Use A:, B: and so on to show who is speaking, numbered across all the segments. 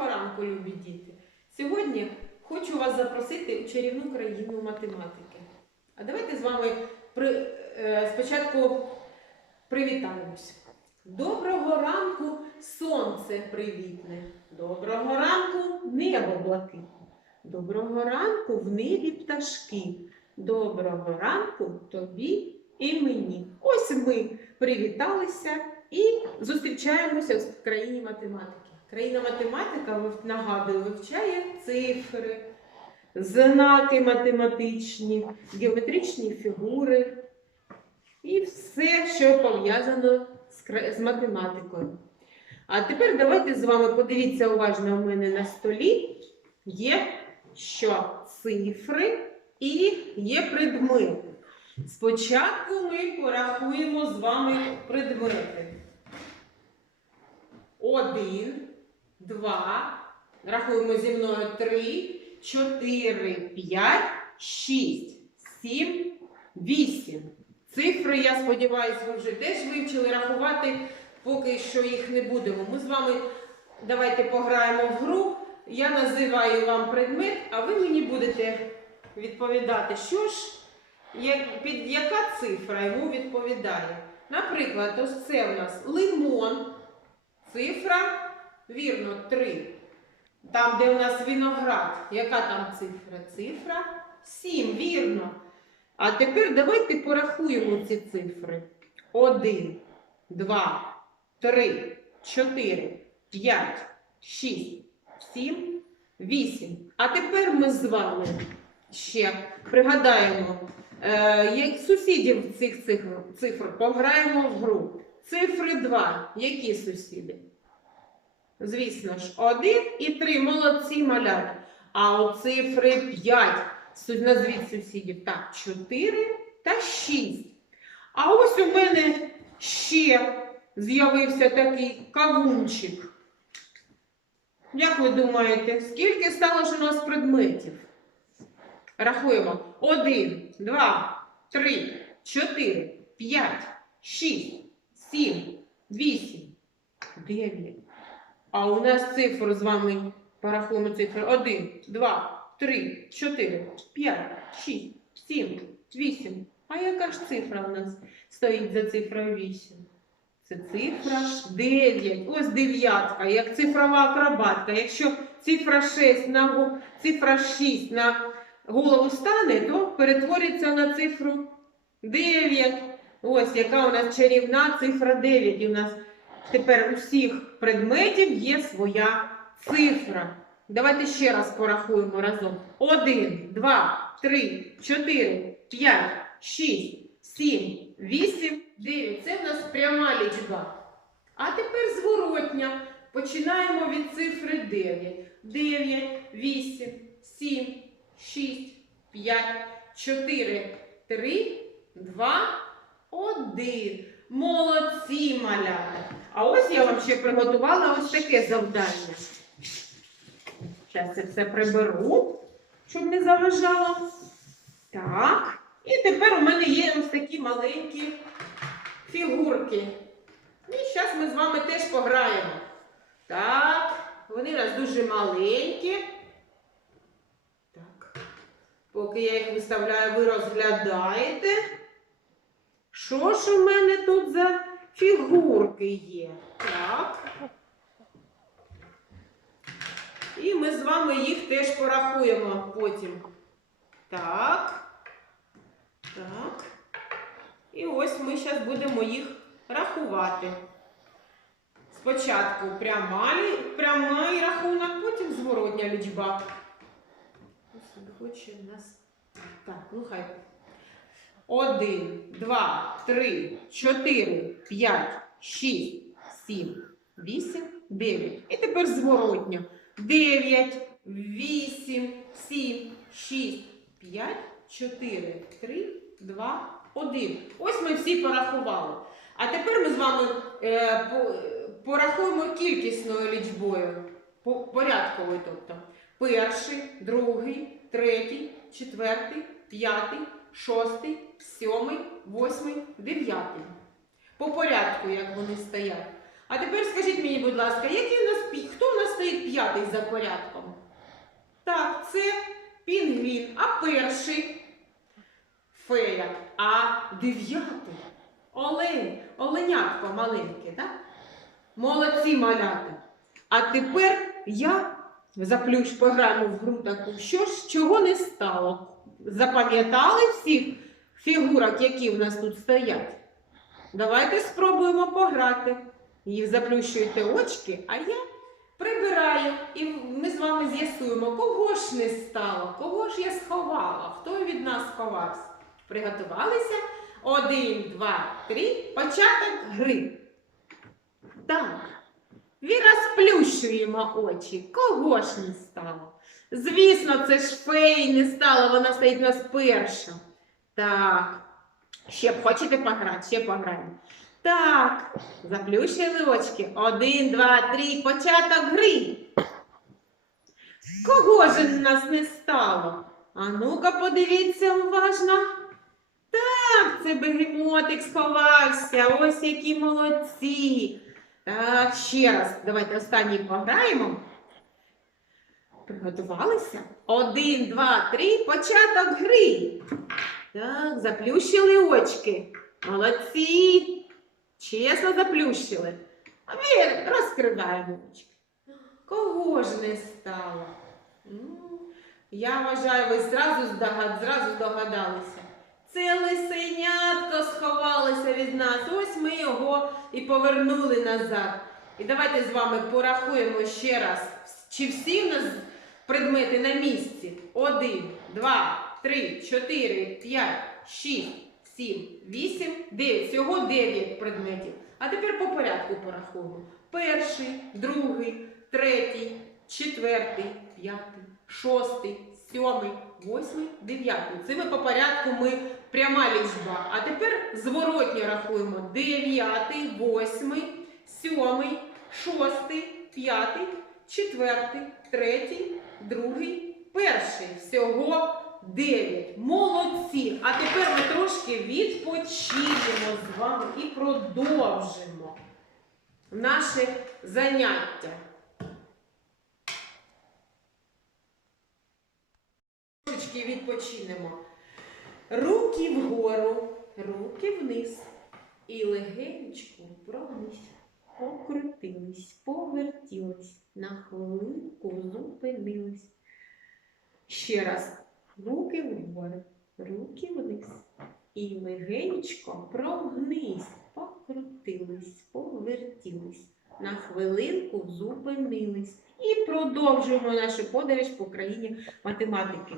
A: Доброго ранку, любі діти! Сьогодні хочу вас запросити у чарівну країну математики. А давайте з вами при, е, спочатку привітаємось. Доброго ранку, сонце привітне. Доброго ранку, небо блакитне. Доброго ранку в небі пташки. Доброго ранку тобі і мені. Ось ми привіталися і зустрічаємося в країні математики. Країна математика, нагадую, вивчає цифри, знаки математичні, геометричні фігури і все, що пов'язано з математикою. А тепер давайте з вами подивіться уважно у мене на столі. Є що цифри і є предмети. Спочатку ми порахуємо з вами предмети. Один, два, рахуємо зі мною три, чотири, п'ять, шість, сім, вісім. Цифри, я сподіваюся, ви вже теж вивчили рахувати, поки що їх не будемо. Ми з вами давайте пограємо в гру. Я називаю вам предмет, а ви мені будете відповідати, що ж, як, під яка цифра йому відповідає. Наприклад, ось це у нас лимон. Цифра, вірно, 3. Там, де у нас виноград, яка там цифра? Цифра 7, вірно. А тепер давайте порахуємо ці цифри. 1, 2, 3, 4, 5, 6, 7, 8. А тепер ми з вами ще пригадаємо, е, як сусідів цих цифр, цифр пограємо в гру. Цифри 2. Які сусіди? Звісно ж, 1 і 3. Молодці малята. А у цифри 5. Су- Назвіть сусідів. Так, 4 та 6. А ось у мене ще з'явився такий кавунчик. Як ви думаєте, скільки стало ж у нас предметів? Рахуємо. 1, 2, 3, 4, 5, 6, 7, 8, 9. А у нас цифру з вами порахуємо цифри. 1, 2, 3, 4, 5, 6, 7, 8. А яка ж цифра у нас стоїть за цифрою 8? Це цифра 9. Ось дев'ятка, як цифрова акробатка. Якщо цифра 6 на, цифра 6 на голову стане, то перетвориться на цифру 9. Ось яка у нас чарівна цифра 9. І у нас тепер у всіх предметів є своя цифра. Давайте ще раз порахуємо разом. 1, 2, 3, 4, 5, 6, 7, 8, 9. Це в нас пряма лічба. А тепер зворотня. Починаємо від цифри 9. 9, 8, 7, 6, 5, 4, 3, 2, 1. Молодці, малята. А ось я вам ще приготувала ось таке завдання. Зараз я все приберу, щоб не заважало. Так. І тепер у мене є ось такі маленькі фігурки. І зараз ми з вами теж пограємо. Так, вони у нас дуже маленькі. Так. Поки я їх виставляю, ви розглядаєте. Що ж у мене тут за фігурки є? Так. І ми з вами їх теж порахуємо потім. Так. Так. І ось ми зараз будемо їх рахувати. Спочатку пряма, лі- прямий рахунок, потім зворотня лічба. Ось хоче нас. Так, ну хай. Один, два, три, чотири, п'ять, шість, сім, вісім, дев'ять. І тепер зворотня. Дев'ять, вісім, сім, шість, п'ять, чотири, три, два, один. Ось ми всі порахували. А тепер ми з вами е, порахуємо кількісною лічбою, по, порядковою, тобто. Перший, другий, третій, четвертий, п'ятий, шостий, сьомий, восьмий, дев'ятий. По порядку, як вони стоять. А тепер скажіть мені, будь ласка, який у нас хто в нас стоїть п'ятий за порядком. Так, це пінгвін, а перший фея, а дев'ятий олень, оленятко маленьке, так? Молодці малята. А тепер я заплющ пограємо в гру таку. Що ж, чого не стало? Запам'ятали всіх фігурок, які в нас тут стоять? Давайте спробуємо пограти. Їх заплющуєте очки, а я прибираю. І ми з вами з'ясуємо, кого ж не стало, кого ж я сховала, хто від нас сховався. Приготувалися? Один, два, три. Початок гри. Так. І розплющуємо очі. Кого ж не стало? Звісно, це ж фей не стало, вона стоїть у нас перша. Так. Ще б хочете пограти? Ще пограємо. Так, заплющили очки. Один, два, три, початок гри. Кого ж в нас не стало? А ну-ка, подивіться уважно. Так, це бегемотик сховався. Ось які молодці. Так, ще раз, давайте останній пограємо. Приготувалися? Один, два, три, початок гри. Так, заплющили очки. Молодці. Чесно заплющили. А ми розкриваємо очки. Кого ж не стало? Ну, я вважаю, ви зразу, здогадалися. Це лисенятко сховалося від нас. Ось ми його і повернули назад. І давайте з вами порахуємо ще раз, чи всі в нас предмети на місці. Один, два, три, чотири, п'ять, шість, сім, вісім, дев'ять. Всього дев'ять предметів. А тепер по порядку порахуємо. Перший, другий, третій, четвертий, п'ятий, шостий, сьомий, восьмий, дев'ятий. Це ми по порядку ми пряма лічба. А тепер зворотньо рахуємо. Дев'ятий, восьмий, сьомий, шостий, п'ятий, четвертий, третій, другий, перший. Всього дев'ять. Молодці. А тепер ми трошки відпочинемо з вами і продовжимо наше заняття. Трошечки відпочинемо. Руки вгору, руки вниз. І легенечко прогнись. Покрутились, повертілись, на хвилинку зупинились. Ще раз. Руки вгору, руки вниз. І легенечко прогнись, покрутились, повертілись. На хвилинку зупинились. І продовжуємо нашу подорож по країні математики.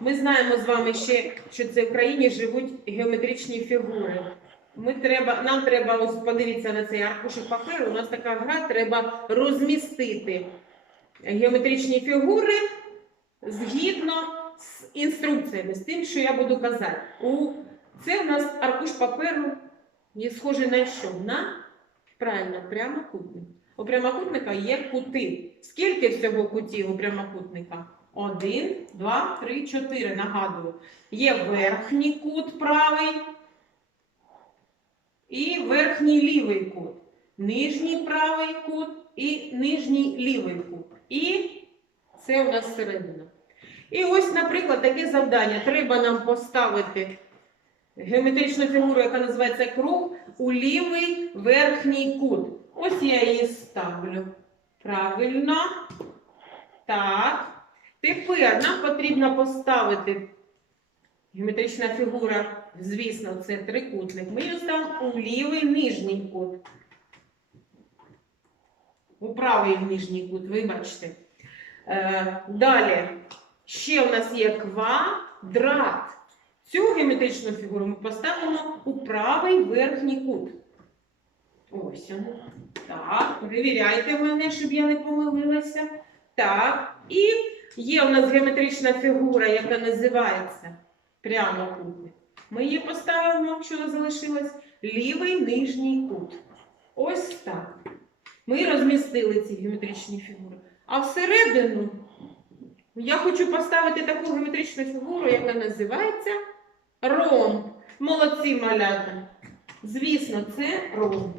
A: Ми знаємо з вами ще, що це в країні живуть геометричні фігури. Ми треба, нам треба ось подивитися на цей аркушик паперу. У нас така гра, треба розмістити геометричні фігури згідно з інструкціями, з тим, що я буду казати. Це у нас аркуш паперу є схожий на що? На правильно, прямокутник. У прямокутника є кути. Скільки всього кутів у прямокутника? Один, два, три, чотири. Нагадую. Є верхній кут правий і верхній лівий кут. Нижній правий кут і нижній лівий кут. І це у нас середина. І ось, наприклад, таке завдання. Треба нам поставити геометричну фігуру, яка називається круг, у лівий верхній кут. Ось я її ставлю. Правильно. Так. Тепер нам потрібно поставити геометрична фігура, звісно, це трикутник. Ми її ставимо у лівий нижній кут. У правий нижній кут, вибачте. Е, далі. Ще у нас є квадрат. Цю геометричну фігуру ми поставимо у правий верхній кут. Ось він. Так, перевіряйте мене, щоб я не помилилася. Так, і є у нас геометрична фігура, яка називається прямокутник. Ми її поставимо, що залишилось, лівий нижній кут. Ось так. Ми розмістили ці геометричні фігури. А всередину я хочу поставити таку геометричну фігуру, яка називається ромб. Молодці малята. Звісно, це ромб.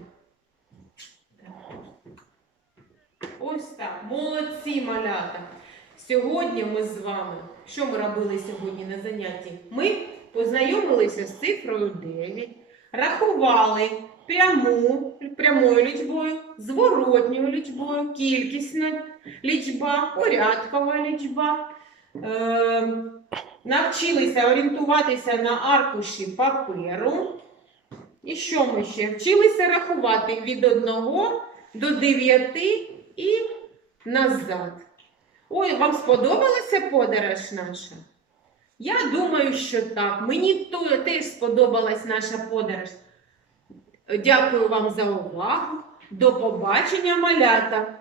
A: Ось так. Молодці, малята! Сьогодні ми з вами, що ми робили сьогодні на занятті? Ми познайомилися з цифрою 9, рахували пряму, прямою лічбою, зворотньою лічбою, кількісна лічба, порядкова лічба. Е, навчилися орієнтуватися на аркуші паперу. І що ми ще? Вчилися рахувати від 1 до 9 і назад. Ой, вам сподобалася подорож наша? Я думаю, що так. Мені теж сподобалась наша подорож. Дякую вам за увагу. До побачення, малята!